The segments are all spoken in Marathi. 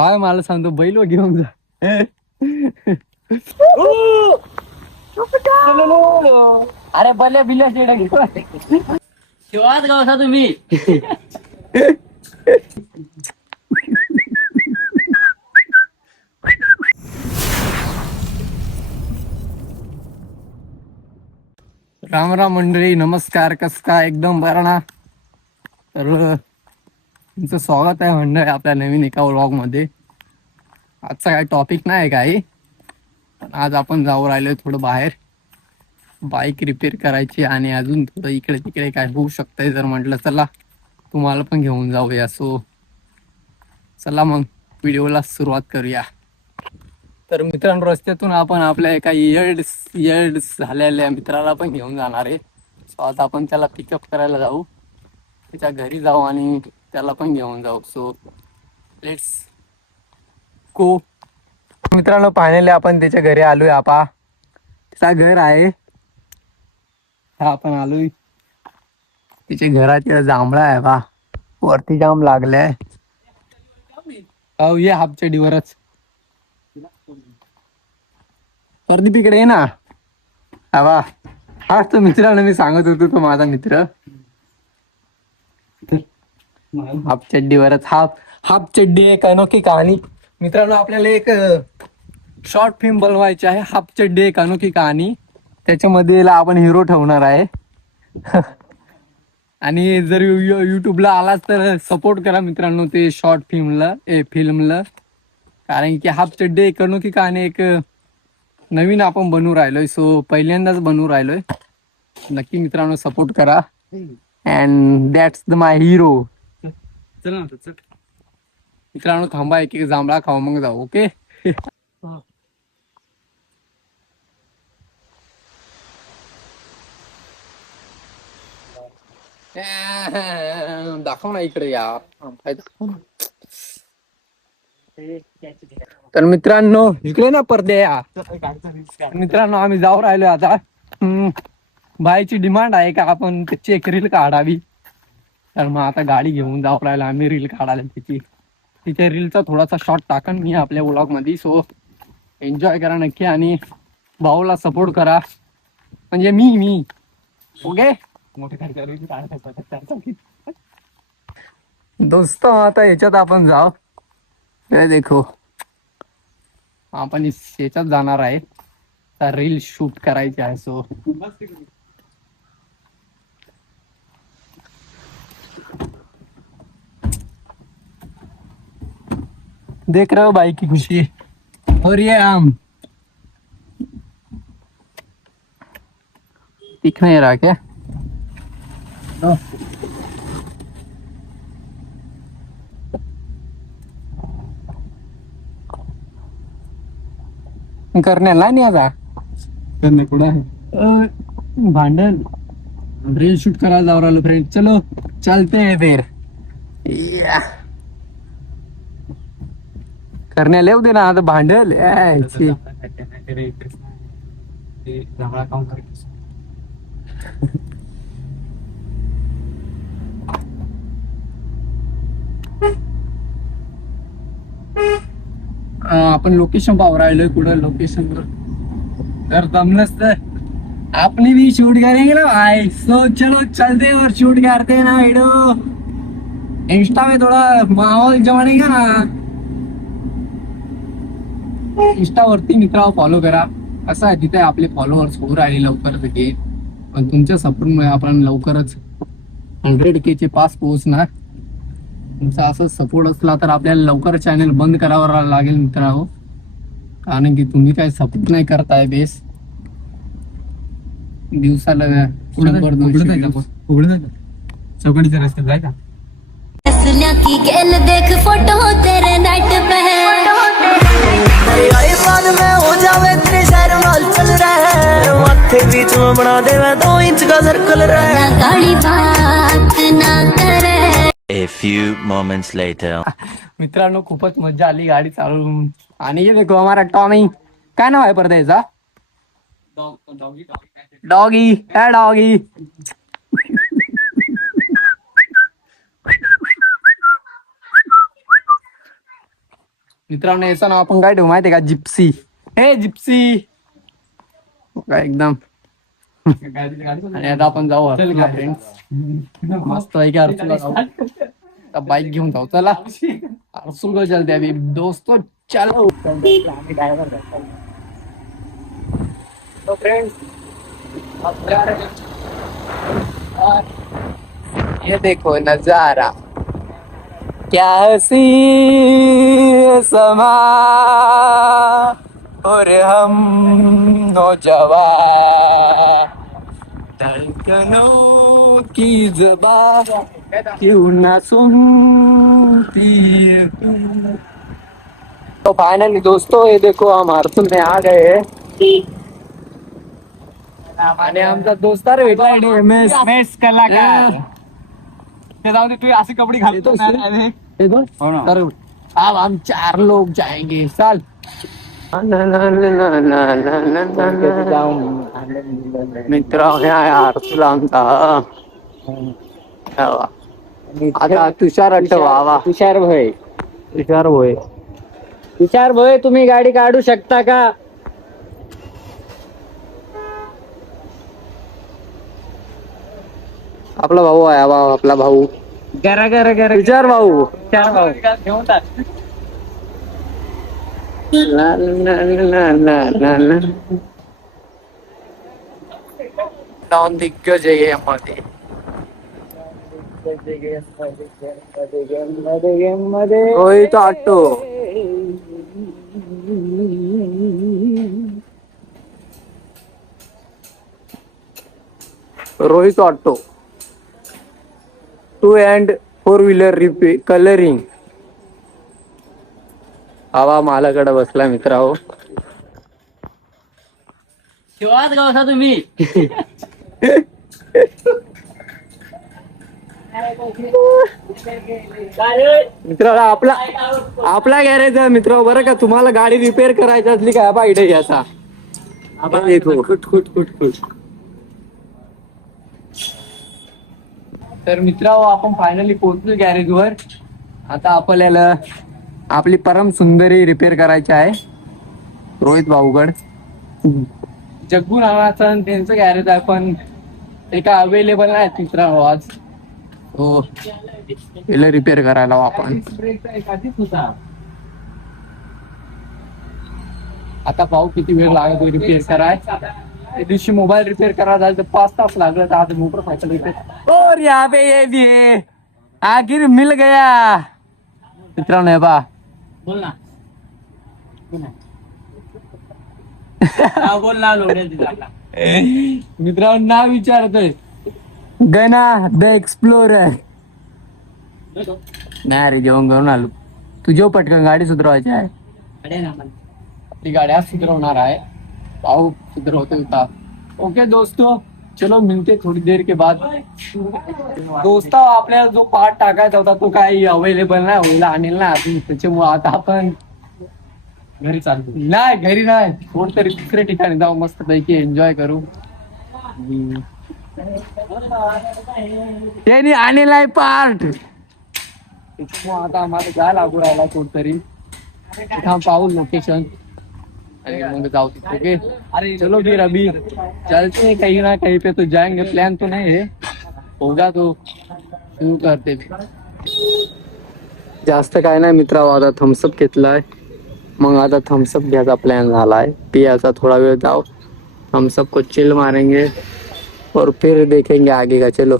हाय मला सांगतो बैल घेऊन जा. अरे बल्ले बिल्ले शेडा घेऊ शिवात गावसा तुम्ही. राम राम मंडळी, नमस्कार. कस काय एकदम बरं ना? तर तुमचं स्वागत आहे मंडळी आपल्या नवीन एका व्लॉग मध्ये. आजचा काही टॉपिक नाही काही, पण आज आपण जाऊ राहिलोय थोडं बाहेर. बाईक रिपेअर करायची आणि अजून थोडं इकडे तिकडे काय होऊ शकतंय. जर म्हटलं चला तुम्हाला पण घेऊन जाऊया, सो चला मग व्हिडिओला सुरुवात करूया. तर मित्रांनो, रस्त्यातून आपण आपल्या एका इयर्ड झालेल्या मित्राला पण घेऊन जाणार आहे. सो आता आपण त्याला पिकअप करायला जाऊ, त्याच्या घरी जाऊ आणि त्याला पण घेऊन जाऊ. So let's go. मित्रांनो, फायनली आपण त्याच्या घरी आलोय. आपा त्याचा घर आहे हा, आपण आलोय तिच्या घरात. जांभळा आहे बा, वरती जाम लागलाय. ये हापचडीवरच प्रदीप इकडे ये ना. हा हाच तो मित्राला मी सांगत होतो, तो माझा मित्र. हाफ चड्डीवरच हाफ चड्डी एक अनोखी कहाणी. मित्रांनो, आपल्याला एक शॉर्ट फिल्म बनवायची आहे, हाफ चड्डी एक अनोखी कहाणी. त्याच्यामध्ये आपण हिरो ठेवणार आहे. आणि जर युट्यूबला आलाच तर सपोर्ट करा मित्रांनो ते शॉर्ट फिल्मला. कारण की हाफ चड्डी एक अनोखी कहाणी एक नवीन आपण बनवू राहिलोय. सो पहिल्यांदाच बनवू राहिलोय. नक्की मित्रांनो सपोर्ट करा. And that's the my hero. चला मित्रांनो, थांबा, एक एक जांभळा खाऊ मग जाऊ. ओके. दाखव ना इकडे यार. तर मित्रांनो, इकडे ना पडदे या. मित्रांनो, आम्ही जाऊ राहिलो आता. बाईची डिमांड आहे का आपण त्याची एक रील काढावी. तर मग आता गाडी घेऊन जाऊ राहिलो आम्ही रील काढायला त्याची. तिच्या रीलचा थोडासा शॉर्ट टाकन मी आपल्या व्लॉग मध्ये. सो एन्जॉय करा नक्की आणि भाऊला सपोर्ट करा. म्हणजे मी ओके. दोस्त आता याच्यात आपण जाऊ. देखो आपण याच्यात जाणार आहे, रील शूट करायची आहे. सो देख रहे हो भाई की खुशी. और ये आम दिख नहीं रहा क्या? करण्याला नाही आता करणे कुठे आहे भांडण. रील शूट करायला जाऊ राहिलो फ्रेंड. चलो चलते हैं फिर. करण्याला येऊ दे ना आता, भांडल. आपण लोकेशन पाहू राहिलोय. कुठं लोकेशन तर जमलंच तर अपनी भी शूट करेंगे ना भाई. सो चलो चलते और शूट करते हैं ना वीडियो. इंस्टा में थोड़ा माहौल जमाने का ना. इंस्टावरती मित्रांनो फॉलो करा. असं आहे तिथे आपले फॉलोअर्स होऊ राहिले लवकरच की, पण तुमच्या सपोर्टमुळे आपण लवकरच 100K चे पास पोहोचणार. तुमचा असं सपोर्ट असला तर आपल्याला लवकर चॅनल बंद करावं लागेल मित्रांनो. कारण की तुम्ही काय सपोर्ट नाही करताय. बेस दिवसाला 100-200 चौकटीच्या रस्त्यात जाय का. की गेल देख फोटो तेरे नेट पे है. आईपॉड में हो जावे तेरे शहर माल चल रहा है. माथे बीच में बना देवे 2 इंच का सर्कल रहा है. गाड़ी बात ना करे. A few moments later. मित्रांनो, खूपच मजा आली गाडी चालवून. आणि हे देखो हमारा टॉमी. काय नाव आहे परदेचा? डॉगी. काय डॉगी? मित्रांनो याचं नाव आपण काय ठेवू माहितीये का? जिप्सी. हे जिप्सी काय एकदम. आणि आता आपण जाऊ हर्सूलला फ्रेंड्स. मस्त आहे की हर्सूलला जाऊ. आता बाईक घेऊन जाऊ चला. हर्सूल को चलते अभी दोस्तों चलो. तो फ्रेंड्स अब जा रहे हैं. और ये देखो नजारा क्या हसी समा और हम नौजवान धड़कनों की ज़बान क्यों ना सुनती. तो फाइनली दोस्तों ये देखो हम हर्सूल में आ गए हैं. आणि आमचा दोस्तार भेटला एमएस कलाकार. ते जाऊ दे तू असे कपडे घालतो ना. तर अब हम 4 लोग जाएंगे चल. मित्रांनो हर्सूल आमचा. आता तुषार अट्ट वावा. तुषार भाई, तुषार होय. तुषार भाई तुम्ही गाडी काढू शकता का? आपला भाऊ आहे आपला भाऊ गरा गरा गरा तुषार भाऊ. तुषार भाऊ घेऊन टाक. जाऊन दिग्गज आहे यामध्ये. Rohit auto. Rohit auto 2 and 4 wheeler repair colouring. हवा मालाकडे बसला मित्रांनो. शिवात गावसा तुम्ही. मित्रांनो आपला गॅरेज आहे मित्र. बरं का तुम्हाला गाडी रिपेअर करायची असली काय बा इथे घ्यायचा. तर मित्रांनो आपण फायनली पोहोचलो गॅरेज वर. आता आपल्याला आपली परम सुंदरी रिपेअर करायची आहे रोहित भाऊगड. जग्गू नावाचं त्यांचं गॅरेज आहे पण ते काय अवेलेबल नाही मित्रांनो आज. हो पहिलं रिपेअर करायला आपण. आता पाहू किती वेळ लागतो रिपेअर कराय. त्या दिवशी मोबाईल रिपेअर करायला झालं तर 5 तास लागले. तर आज मोटरसायकल रिपेअर. और यहाँ पे ये भी है. आखिर मिल गया मित्रांनो. हे बा बोल ना. बोल ना मित्रांनो नाव विचारतोय. गना द एक्सप्लोरर. नाही रे जेवण करून आलो. तू जेव पटकन गाडी सुधारायची आहे. ती गाडी आज सुधारवणार आहे. पाहू सुधारवते का. ओके दोस्तों चलो मिलते थोड़ी देर के बाद. दोस्ता आपल्याला जो पार्ट टाकायचा होता तो काही अवेलेबल नाही होईल आणेल ना अजून. त्याच्यामुळे आता आपण घरी चालतो. नाही घरी नाही कोणतरी दुसऱ्या ठिकाणी जाऊ मस्त पैकी एन्जॉय करू. त्यांनी आणलेला आहे पार्ट. त्याच्यामुळे आता आम्हाला जायला लागू राहिला कुठतरी. तिथं पाहू लोकेशन आणि मग जाऊ. ओके चलो फिर अभी चलते हैं कहीं ना कहीं पे तो जाएंगे. प्लान तो नहीं है होगा तो शुरू करते. जास्त काय नाही मित्रांनो. आता थम्सअप घेतलाय. मग आता थम्सअप घ्यायचा प्लॅन झालाय. पियाचा थोडा वेळ जाऊ. थम्सअप को चिल मारेंगे और फिर देखेंगे आगे का. चलो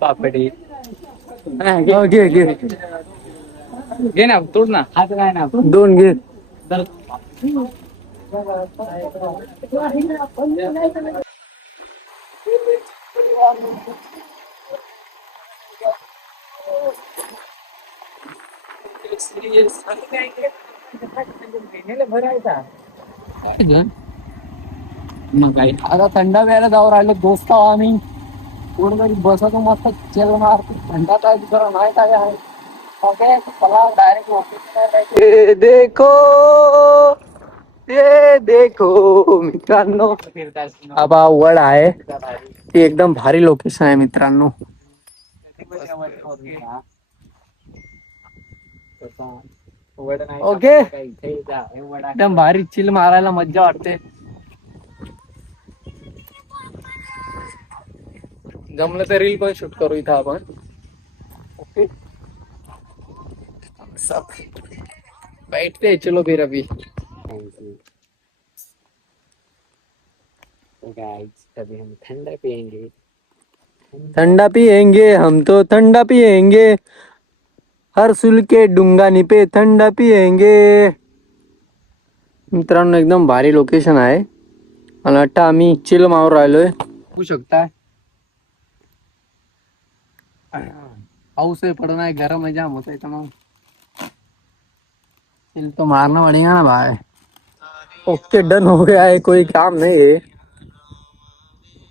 पापड़ी घे घे घे ना तोड ना. हात नाही ना. 2 घे. मग काय आता थंडा वेळेला जाऊ राहिलो दोस्त आम्ही. कोणतरी बसतो मस्त चल मारतो. थंडा काय जरा नाही काय आहे. ओके चला डायरेक्ट. ये देखो मित्रांनो आबा वड आहे. ती एकदम भारी लोकेशन आहे मित्रांनो. ओके एकदम भारी चिल मारायला मज्जा वाटते. जमलं तर रील पण शूट करू इथं आपण. ओके सब बैठते चलो फिर अभी. अभी हम ठंडा पियेंगे. ठंडा पियेंगे हम तो ठंडा पियेंगे हर सुल के डुंगानी पे थंडा पियेंगे. मित्रांनो एकदम भारी लोकेशन आहे आणि आता आम्ही चिल मारून राहिलोय. बघू शकता पाऊस है पड़ना है गरम है जाम होता है तमाम. चिल तो मारना पड़ेगा ना भाई. ओके डन हो गया है कोई काम नाही आहे.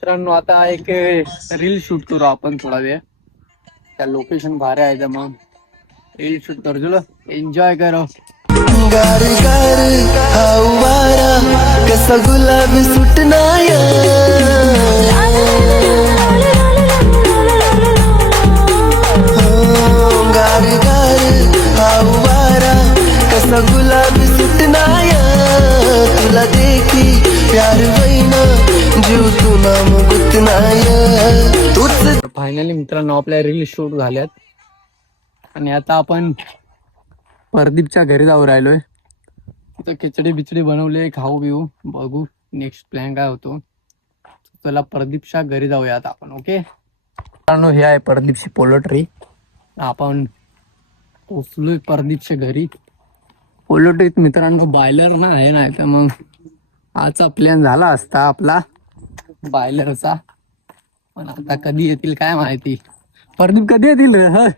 मित्रांनो आता एक रील शूट करू आपण थोडा वेळ. त्या लोकेशन भारी आहे मग रील शूट करू चलो एन्जॉय करो. गार गार हवारा कसा गुलाबी सुटनाया गार गार हवारा कसा गुलाबी सुटनाया तुला देखी प्यार वैना जीव तू नाम गुतनाया तूच. फायनली मित्रांनो आपल्या रील शूट झाल्यात आणि आता आपण प्रदीपच्या घरी जाऊ राहिलोय. तिथं खिचडी बिचडी बनवले खाऊ बिऊ बघू नेक्स्ट प्लॅन काय होतो. चला प्रदीपच्या घरी जाऊया आता आपण. ओके मित्रांनो हे आहे प्रदीपची पोल्ट्री. आपण पोचलोय प्रदीपच्या घरी. पोल्ट्रीत मित्रांनो बॉयलर ना आहे नाही तर मग आजचा प्लॅन झाला असता आपला बॉयलरचा. पण आता कधी येतील काय माहिती. प्रदीप कधी येतील रे.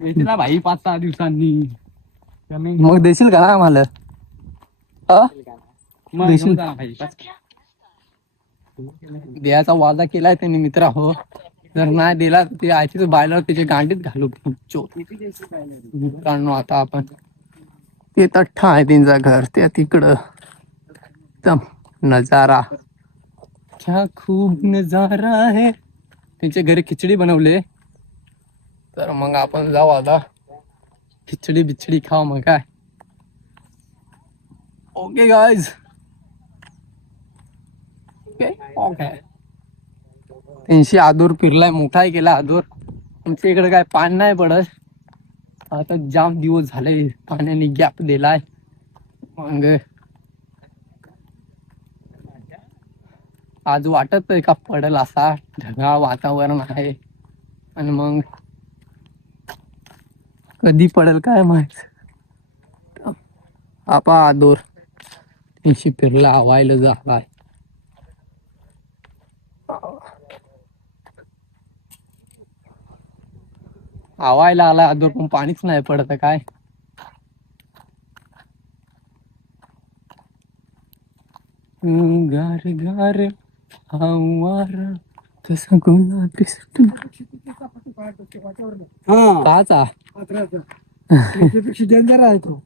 येतील ना भाई 5-6 दिवसांनी. मग देशील का ना आम्हाला. देशील द्यायचा वादा केलाय त्यांनी मित्रा हो. जर नाही दिला ते आयची बायलर त्याच्या गांडीत घालू चोर. मित्रांनो आता आपण ते तठ्ठा आहे त्यांचं घर त्या तिकडं एकदम नजारा क्या खूप नजारा आहे. त्यांच्या घरी खिचडी बनवले तर मग आपण जाऊ आता खिचडी बिचडी खाऊ मग काय. Okay guys okay okay. त्यांशी आदूर फिरलाय मोठाही केला आदूर. आमच्या इकडे काय पाणी नाही पडत. आता जाम दिवस झाले पाण्याने गॅप दिलाय. मग आज वाटत आहे का पडेल असा ढगाळ वातावरण आहे. आणि मग कधी पडेल काय माहित. आपा आदूर त्यांशी फिरला हवायला झालाय. आवायला आला आदूर पण पाणीच नाही पडत काय. गार गार हवारा तसा गुलाबी काचा डेंजर आहे तो.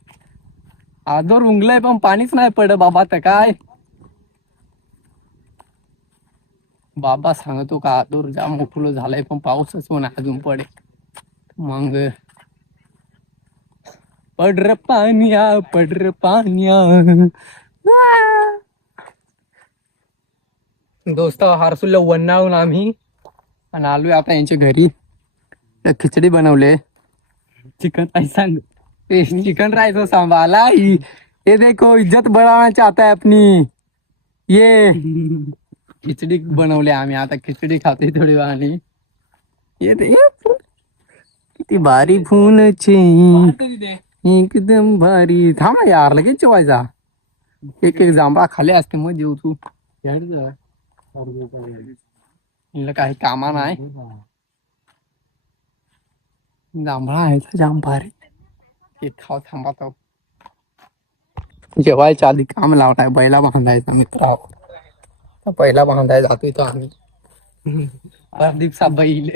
आदूर उंगलाय पण पाणीच नाही पड बाबा तर काय. बाबा सांगतो का आदूर जाम मोठुलं झालंय पण पाऊसच पण अजून पडे. मग पड र पानिया दोस्त हारसुल्ला वन्नाळून आम्ही आणि आलोय आता यांच्या घरी. खिचडी बनवले चिकन राईस. सांग चिकन राईस सांभाला. ये देखो इज्जत बढ़ाना चाहता है अपनी. ये खिचडी बनवले आम्ही आता खिचडी खाते थोडी वेळाने. ये दे किती भारी फुलचे एकदम भारी. थांबा यार लगेच जेवायचा. एक एक जांभळा खाले असते मग जेव तू. काही कामा नाही. जांभळा आहे जाम भारी. एक खाव थांबा तो जेवायच्या आधी काम लावलाय बैला बांधायचा मित्र. पहिला बांधायला जातोय तो आम्ही. प्रदीप सा बैल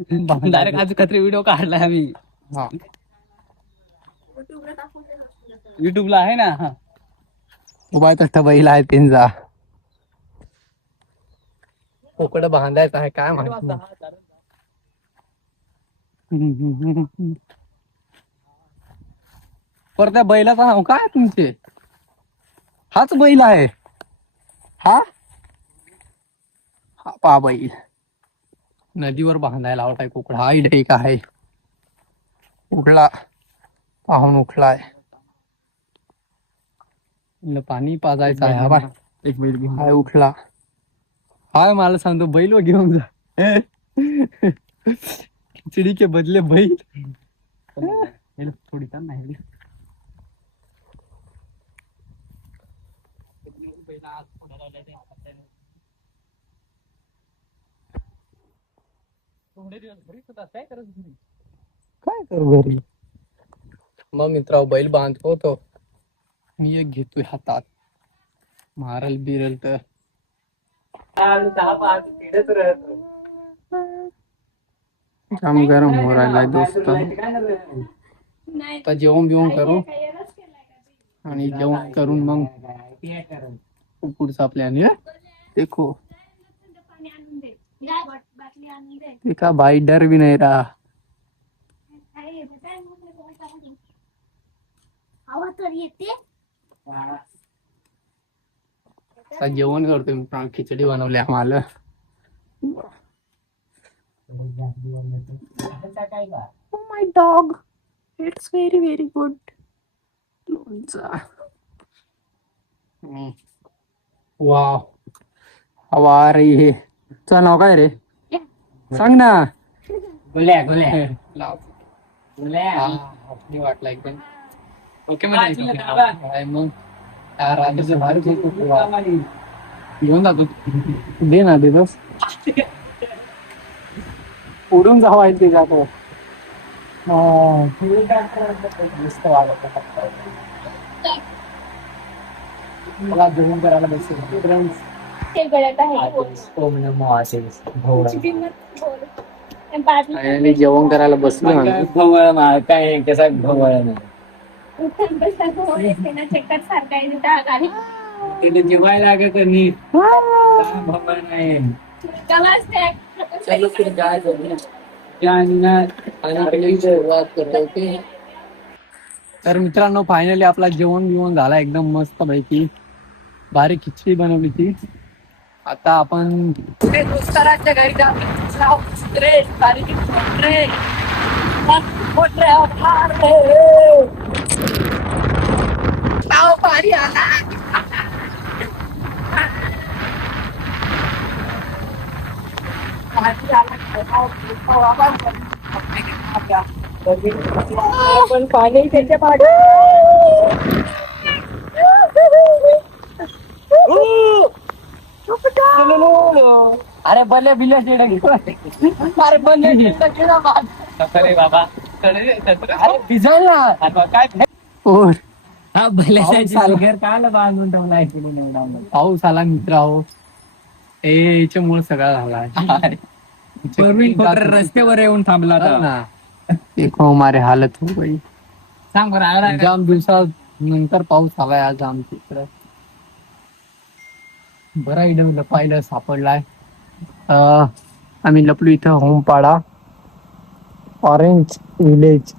डायरेक्ट आज कत्री व्हिडिओ काढलाय आम्ही. हा युट्यूबला आहे ना. उभा तठ्ठा बैल आहे त्यांचा. कोकडं बांधायचं आहे काय माहिती. पर त्या बैलाचं नाव काय तुमचे? हाच बैल आहे हा. हा पा बैल नदीवर बांधायला लावलाय कुकडा. हा इथे एक आहे उठला, पाहून उठलाय. इथलं पाणी पाजायचं आहे. हा बाय एक बैल घेऊन हाय उठला. हाय मला सांगतो बैल घेऊन जा. खिचडी के बदले बैल. थोडी का नाही काय करू घरी. मग मित्रा बैल बांधतो तो मी एक घेतोय हातात. मारल बिरल तर जाम गरम हो राहिलाय दोस्त. आता जेवण बिवण करू आणि जेवण करून मग पुढचा प्लॅन देखो. का भाई डर भी नहीं रहा. आता जेवण करतोय मित्रांनो. खिचडी बनवली आम्हाला. Oh my dog, it's very very good. लोणचं. वाव हवा आ रही है. तुझं नाव काय रे सांग ना. गुल्या गुल्या लाव. गुल्या. आपली वाटला एकदम ओके म्हणजे मग रात्रीचं भारी घेऊन जातो. दे ना दे बस उडून जावा ते जातो. मस्त वाटत मला जेवण करायला बसेल. जेवण करायला बसलो काय कसा भवळ नाही जेवायला लागत नीट भवळ नाही. चलो फिर काय तर मित्रांनो फायनली आपला जेवण बिवण झाला एकदम मस्त पैकी. भारी खिचडी बनवली ती. आता आपण दोस्तारांच्या घरी पण पाणी त्याच्या पाठी. अरे बल्ले बिल्ले अरे बल्ले बाबा अरे भिजाल ना काय हा घर काल बांधून ठेवला. पाऊस आला मित्र हो. याच्यामुळे सगळा झाला. रस्त्यावर येऊन थांबला ना. देखो हमारे हालत हो गई. सांग बरं जाम दिवसात नंतर पाऊस आलाय आज आमच्या इकडं. बरा इडं लपायला सापडलाय. आम्ही लपलो इथं होमपाडा ऑरेंज विलेज.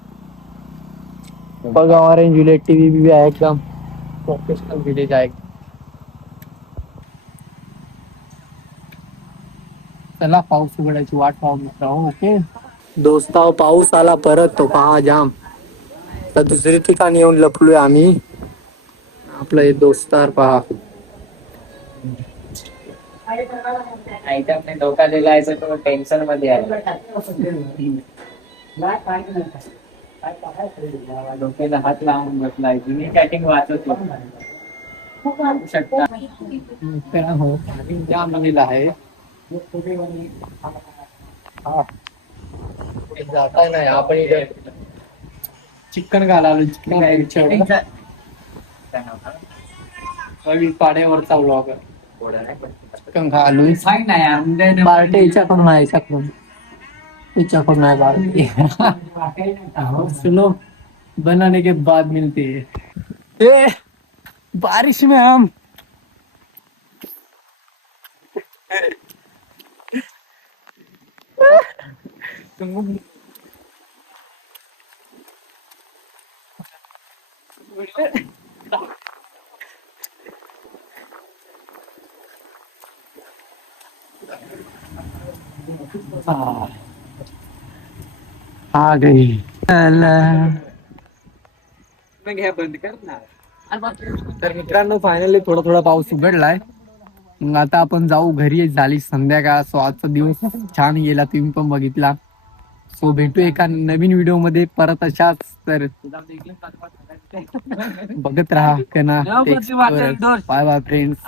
बघा ऑरेंज विलेज टीव्ही बीव्ही आहे एकदम प्रोफेशनल विलेज आहे. चला पाऊस उघडायची वाट पाहू मित्र. ओके दोस्ता पाऊस आला परत तो पहा जाम. तर दुसरी ठिकाणी येऊन लपलोय आम्ही. आपलं हे दोस्तार पहा. आयटमने धोका दिलाय तो टेन्शन मध्ये आहे. डोक्याला हात लावून बसलाय. जुनी कॅटिंग वाचत शकता. हो जाम लागलेला आहे. जाता नाही आपण इथे चिकन घालालो. चिकन पाड्यावरचा ब्लॉग चिकन घालून सांग ना यार. बार्टे याच्याकडून नाही याच्याकडून नाही बार्टे. सुनो बनाने के बाद मिलते हैं. बारिश में हम आ गई तर मित्रांनो फायनली थोडा थोडा पाऊस उघडलाय. मग आता आपण जाऊ घरी. झाली संध्याकाळ. सो आजचा दिवस छान गेला, तुम्ही पण बघितला. सो भेटू एका नवीन व्हिडिओ मध्ये परत अशाच. तर बघत राहा. Bye bye friends.